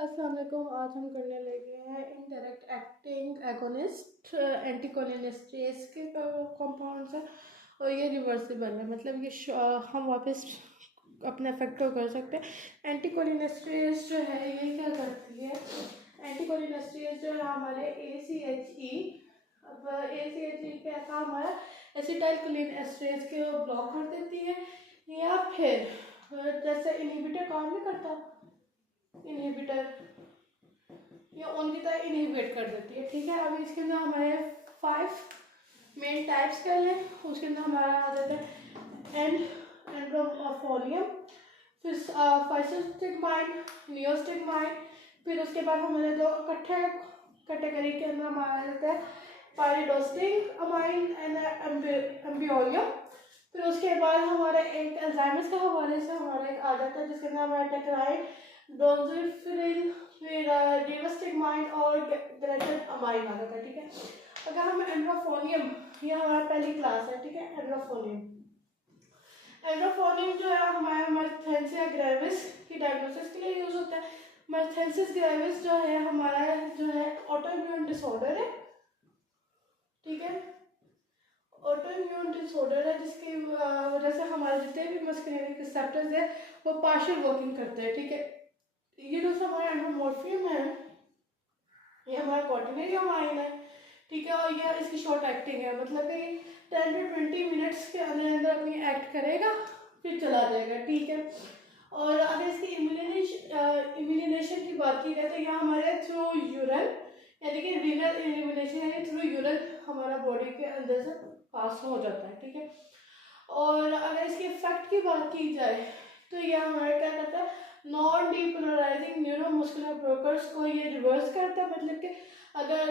अस्सलाम वालेकुम। आज हम करने लगे हैं इनडायरेक्ट एक्टिंग एगोनिस्ट एंटीकोलिनेस्टेरेज के कंपाउंड्स है और ये रिवर्सिबल है, मतलब ये हम वापस अपने इफेक्ट को कर सकते हैं। एंटीकोलिनेस्टेरेज जो है ये क्या करती है, एंटीकोलिनेस्टेरेज जो है हमारे ACHE, अब ACHE कैसा हमारा एसिटाइल कोलिन एस्टरेज के ब्लॉक कर देती है, या फिर जैसे इनहिबिटर काम नहीं करता, इनहिबिटर ये उनकी तरह इनहिबिट कर देती है। ठीक है, अभी इसके अंदर हमारे 5 मेन टाइप्स कर लें। उसके अंदर हमारा आ जाता है एंड्रोफोलियम, फिर फाइसोस्टिग्माइन, नियोस्टिग्माइन, फिर उसके बाद हमारे दो कैटेगरी के अंदर हमारा आ जाता है पाइरिडोस्टिक अमाइन एंड एम्बियोलियम। फिर उसके बाद हमारा एक एल्जाइमर्स के हवाले से हमारा एक आ जाता है जिसके अंदर हमारा टेक्राइड, डोनजिफिरिल, फिर डिवस्टिग्माइन और ग्रेटेड अमाइन आ जाता है। ठीक है, अगर हम एंड्रोफोलियम, ये हमारा पहली क्लास है। ठीक है, एंड्रोफोलियम जो है हमारा मर्थेंसिया ग्रेविस की डायग्नोसिस के लिए यूज होता है। मर्थेंसिस ग्रेविस जो है हमारा जो है ऑटोइम्यून डिसऑर्डर है। ठीक है, ऑटोइम्यून डिसऑर्डर है जिसकी वजह से हमारे जितने भी मस्कुलिनिक रिसेप्टर्स है वो पार्शियल वर्किंग करते हैं। ठीक है, ये जो हमारा एंडोमॉर्फियम है ये हमारा क्वार्टरनरी अमाइन है। ठीक है, और ये इसकी शॉर्ट एक्टिंग है, मतलब कि 10 to 20 मिनट्स के अंदर अंदर अपनी एक्ट करेगा फिर चला जाएगा। ठीक है, और अगर इसकी इम्यूनेशन की बात की जाए तो यह हमारे थ्रू यूरिन, यानी कि रीनल इम्यूनेशन, यानी थ्रू यूरिन हमारा बॉडी के अंदर से पास हो जाता है। ठीक है, और अगर इसके इफेक्ट की बात की जाए तो यह हमारा क्या करता है, नॉन डीपोलराइजिंग न्यूरोमस्कुलर ब्लॉकर्स को ये रिवर्स करता है। मतलब कि अगर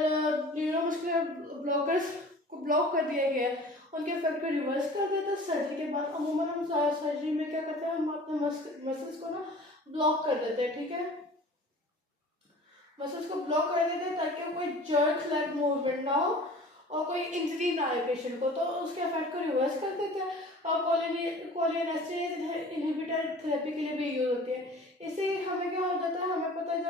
न्यूरोमस्कुलर ब्लॉकर्स को ब्लॉक कर दिया गया है उनके इफेक्ट को रिवर्स कर देता है। सर्जरी के बाद अमूमन हम सर्जरी में क्या करते हैं, हम अपने मसल्स को ना ब्लॉक कर देते हैं। ठीक है, मसल्स को ब्लॉक कर देते हैं ताकि कोई जर्क लेग मूवमेंट ना हो और कोई इंजरी ना आए पेशेंट को, तो उसके इफेक्ट को रिवर्स कर देते हैं। और कोलिनेस्टेरेज इनहिबिटर थेरेपी के लिए भी यूज होती है। इससे हमें क्या हो जाता है, हमें पता चल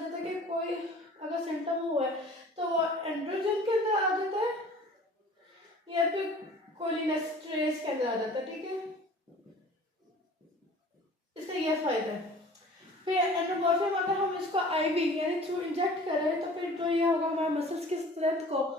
जाता है कि कोई अगर सिम्टम हुआ है तो वो एंड्रोजन के अंदर आ जाता है या फिर कोलिनेस्टेरेज के अंदर आ जाता है। ठीक है, इसका यह फायदा है। फिर एंडोमॉर्फियम अगर हम इसको आईवी यानी थ्रू इंजेक्ट करें तो फिर जो ये होगा हमारे मसल्स की स्ट्रेंथ को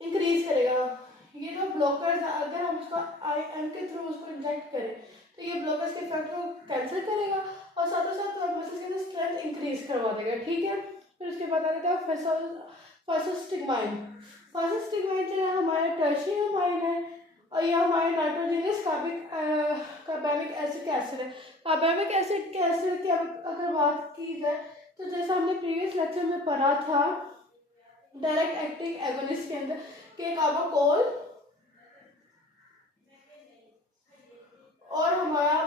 इंक्रीज करेगा। ये जो ब्लॉकर्स है अगर हम इसको IM के थ्रू उसको इंजेक्ट करें तो ये ब्लॉकर्स के इफेक्ट को कैंसिल करेगा और साथ ही साथ मसल्स की स्ट्रेंथ इंक्रीज करवा देगा। ठीक है, फिर उसके बाद आ जाता है फाइसोस्टिग्माइन। फाइसोस्टिग्माइन जो है हमारे टर्शियरी अमाइन है और ये हमारे नाइट्रोजनस कार्बैमिक एसिड एसिड है। कार्बैमिक एसिड के एसिड की अगर बात की जाए तो जैसा हमने प्रीवियस लेक्चर में पढ़ा था डायरेक्ट एक्टिंग एगोनिस्ट के अंदर के कार्बोकोल और हमारा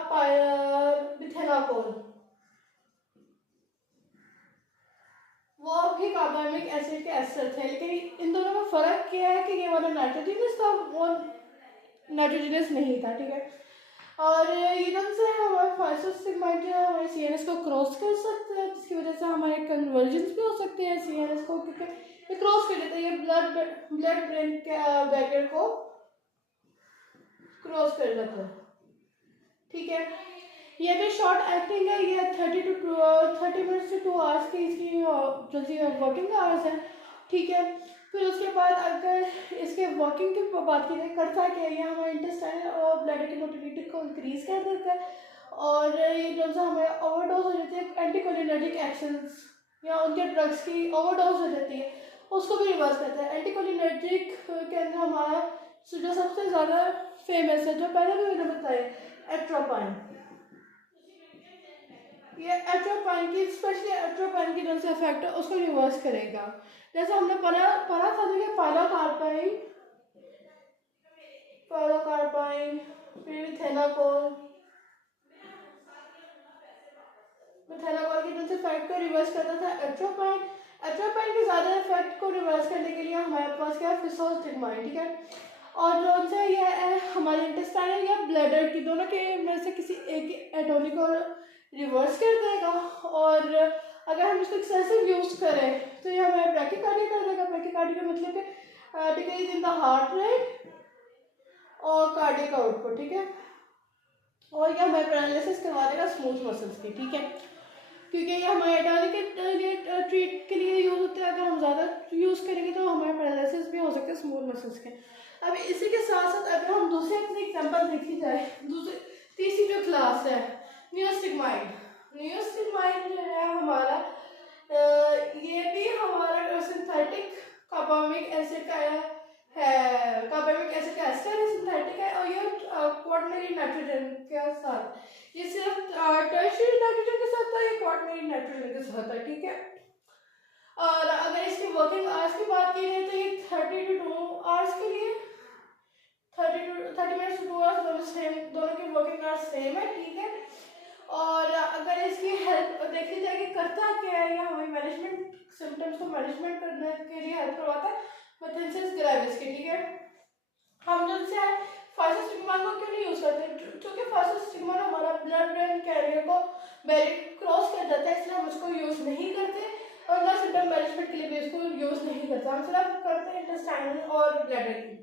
मिथेनाकोल, वो भी कार्बोनिक एसिड के एस्टर थे, लेकिन इन दोनों में फर्क क्या है कि ये वाला नाइट्रोजनस था, वो नाइट्रोजनस नहीं था। ठीक है, और इधर से हमारे फाइसोस्टिग्माइन जो है हमारे CNS को क्रॉस कर सकते हैं जिसकी वजह से हमारे कन्वर्जन्स भी हो सकते हैं CNS को, क्योंकि ये क्रॉस कर देता है, ये ब्लड ब्रेन के बैरियर को क्रॉस कर देता है। ठीक है, ये भी शॉर्ट एक्टिंग है, ये 30 मिनट्स से 2 आवर्स की इसकी जल्दी वर्किंग आवर्स है। ठीक है, फिर उसके बाद अगर इसके वर्किंग की बात की जाए करता है कि ये हमारे इंटेस्टाइन और ब्लड की मोटिलिटी को इंक्रीज कर देता है और ये जो सा हमें ओवरडोज हो जाती है एंटीकोलिनर्जिक एक्शंस या उनके ड्रग्स की ओवरडोज हो जाती है उसको भी रिवर्स करता है। एंटीकोलिनर्जिक के अंदर हमारा जो सबसे ज़्यादा फेमस है, जो पहले भी मैंने बताया, एट्रोपाइन। ये एट्रोपाइन की, स्पेशली एट्रोपाइन की जो से इफेक्ट है उसको रिवर्स करेगा। जैसे हमने पढ़ा था कि पाइलोकार्पाइन, फिर मिथेनाकोल की जो से इफेक्ट को रिवर्स करता था एट्रोपाइन। एट्रोपाइन के ज़्यादा इफेक्ट को रिवर्स करने के लिए हमारे पास क्या है, फिसोस्टिग्माइन। ठीक है, और जो से ये हमारे इंटेस्टाइन या ब्लैडर की दोनों के में से किसी एक एटोनिक को रिवर्स कर देगा और अगर हम इसको एक्सेसिव यूज करें तो ये हमें ब्रैकिकार्डिया कर देगा। ब्रैकिकार्डिया का मतलब है decrease in the heart rate और कार्डियक आउटपुट, ठीक है। और ये हमें पैरालिसिस करवा देगा स्मूथ मसल्स की, ठीक है, क्योंकि ये हमारे डायलिक ट्रीट के लिए यूज होते हैं। अगर हम ज़्यादा यूज़ करेंगे तो हमारे पैरालिसिस भी हो सकते हैं स्मूथ मसल्स के। अब इसी के साथ साथ अगर हम दूसरे अपनी एग्जाम्पल देखी जाए, दूसरी तीसरी जो क्लास है नियोस्टिग्माइड। नियोस्टिग्माइड जो है हमारा ये भी हमारा सिंथेटिक कार्बामिक एसिड का है, कार्बामिक एसिड का एस्टर है, सिंथेटिक है, और ये क्वाटरनरी नाइट्रोजन के साथ, ये सिर्फ टर्शियरी नाइट्रोजन के साथ था, ये क्वाटरनरी नाइट्रोजन के साथ है, ठीक है। और अगर इसकी वर्किंग आवर्स की बात की जाए तो ये 30 to 2 आवर्स के लिए 30 मिनट्स टू 2 आवर्स दोनों की वर्किंग आवर्स सेम है, ठीक है। और अगर इसकी हेल्प देखी जाए कि करता क्या है, ये हमारी मैनेजमेंट सिम्टम्स को मैनेजमेंट करने के लिए हेल्प करवाता है मेथेंसिस ग्रेविस की, ठीक है। हम जो से फाइसोस्टिग्माइन को क्यों नहीं यूज करते, क्योंकि फाइसोस्टिग्माइन हमारा ब्लड ब्रेन कैरियर को बैरियर क्रॉस कर जाता है, इसलिए हम उसको यूज नहीं करते, और ना सिम्टम मैनेजमेंट के लिए भी इसको यूज नहीं करते, हम सिर्फ करते हैं इंटेस्टाइनल और ब्लैडर की।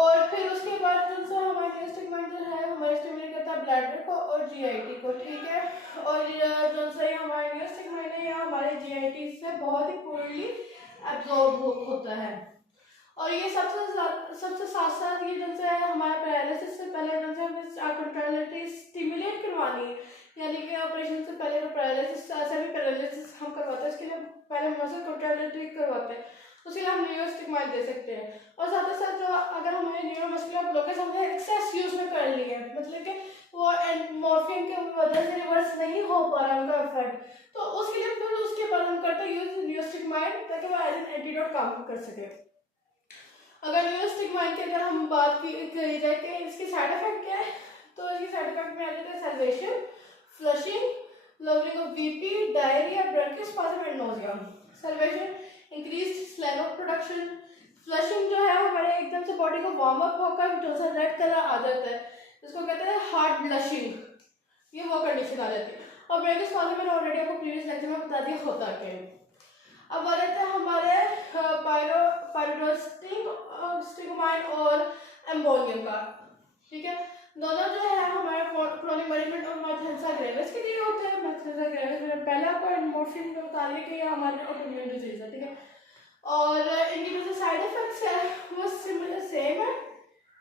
और फिर उसके बाद जो से हमारा नियोस्टिग्माइन जो है हमारे स्टिमुलेट करता है ब्लैडर को और जीआईटी को, ठीक है। और जो से हमारा नियोस्टिग्माइन है या हमारे जीआईटी से बहुत ही पूर्णली एब्जॉर्ब होता है। और ये सबसे साथ साथ ये जब से हमारे पैरालिसिस से पहले जब से हमें कंट्रोलिटी स्टिमुलेट करवानी है, यानी कि ऑपरेशन से पहले पैरालिसिस सेमी पैरालिसिस हम करवाते हैं, इसके लिए पहले मसल कंट्रोलिटी करवाते हैं, उसके लिए हम नियोस्टिग्माइन दे सकते हैं। और साथ ही साथ जो अगर हमें न्यूरोमस्कुलर ब्लॉकेज हमने एक्सेस यूज में कर ली है, मतलब कि वो मॉर्फिन की वजह से रिवर्स नहीं हो पा रहा उनका इफेक्ट, तो उसके लिए फिर उसके बाद हम करते हैं यूज नियोस्टिग्माइन, ताकि वो एज एन एंटीडोट काम कर सके। अगर नियोस्टिग्माइन की अगर हम बात करी जाए कि इसकी साइड इफेक्ट क्या है, तो इसकी साइड इफेक्ट में आ जाता है salivation, flushing, lowering of BP, diarrhoea, bronchospasm and nausea. Salivation increased स्लेनो प्रोडक्शन, फ्लशिंग जो है हमारे एकदम से बॉडी को वार्म अप होकर जो सा रेड कलर आ जाता है, इसको कहते हैं हार्ट ब्लशिंग, ये वो कंडीशन आ जाती है। और ब्रोंकोस्पाज्म मैंने ऑलरेडी आपको प्रीवियस लेक्चर में बता दिया होता क्या है। अब आ जाते हैं हमारे पायरोस्टिग्माइन और एम्बोनियम का, ठीक है। दोनों जो है हमारे क्रोनिक मैनेजमेंट और मेथेंसा ग्रेविस के लिए होते हैं। मेथेंसा ग्रेविस में पहले आपको मॉर्फिन को बता दिया कि ये हमारे ऑटोइम्यून डिजीज है, ठीक है। और इनकी जो साइड इफेक्ट्स है वो सिमिलर सेम है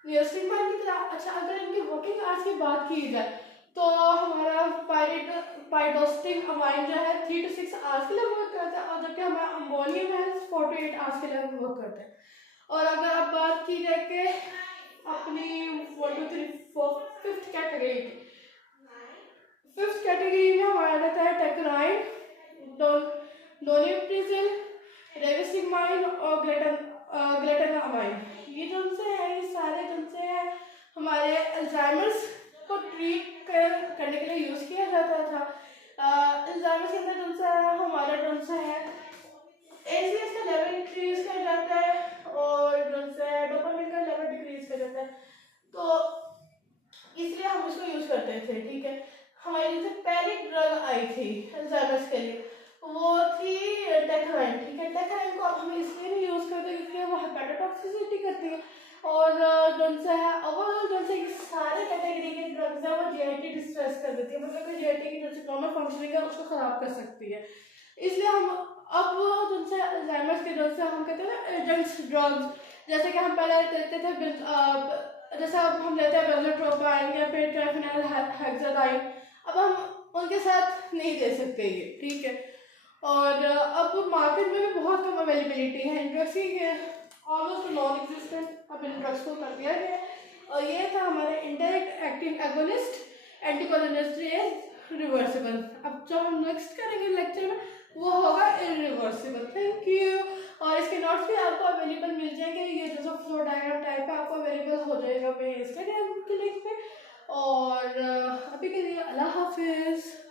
नियोस्टिग्माइन की तरह। अच्छा, अगर इनकी वर्किंग आवर्स की बात की जाए तो हमारा पायरोस्टिग्माइन जो है 3 to 6 आवर्स के लिए वर्क करता है, और जबकि हमारा एम्बोनियम है 4 to 8 आवर्स के लिए वर्क करता है। और अगर आप बात की जाए कि अपनी 1 2 3 4 5th कैटेगरी की, 5th कैटेगरी में हमारा रहता है टेक्राइन, डोनिप्रिजिल, रेविस्टिग्माइन और ग्लेटामाइन। ये जो से है ये सारे जो से है हमारे अल्जाइमर्स को ट्रीट करने के लिए यूज किया जाता था। अल्जाइमर्स के अंदर जो सा हमारा जो सा है एसीएस का लेवल इंक्रीज कर जाता है और जो सा डोपामिन का लेवल डिक्रीज कर जाता है, तो इसलिए हम उसको यूज करते थे, ठीक है। हमारी जैसे पहली ड्रग आई थी अल्जाइमर्स के लिए वो थी टेक्राइन, ठीक है। टेक्राइन को हम इसलिए नहीं यूज करते क्योंकि वो हेपेटोटॉक्सिसिटी करती है, और जो है ओवरऑल जो है सारे कैटेगरी के ड्रग्स है वो जीआईटी डिस्ट्रेस कर देती है, मतलब कि जीआईटी की जो नॉर्मल फंक्शनिंग है उसको खराब कर सकती है। इसलिए हम अब जो से अल्जाइमर्स के जो से हम कहते हैं ना एजेंट्स ड्रग्स, जैसे कि हम पहले लेते थे जैसे अब हम लेते हैं बेंजोट्रोपाइन या फिर ट्राइफेनॉल हेक्साडाइन, अब हम उनके साथ नहीं दे सकते ये, ठीक है। और अब मार्केट में भी बहुत कम अवेलेबिलिटी है इन ड्रग्स की, ऑलमोस्ट नॉन एग्जिस्टेंट अब इन ड्रग्स को कर दिया गया। और ये था हमारे इंडायरेक्ट एक्टिंग एगोनिस्ट एंटीकोलिनेस्टेरेज रिवर्सिबल। अब जो हम नेक्स्ट करेंगे लेक्चर में वो होगा इरिवर्सिबल। Thank you. और इसके नोट्स भी आपको अवेलेबल मिल जाएंगे, ये जो फ्लो डायग्राम टाइप है आपको अवेलेबल हो जाएगा मेरे इंस्टाग्राम के लिंक पे। और अभी के लिए अल्लाह हाफिज़।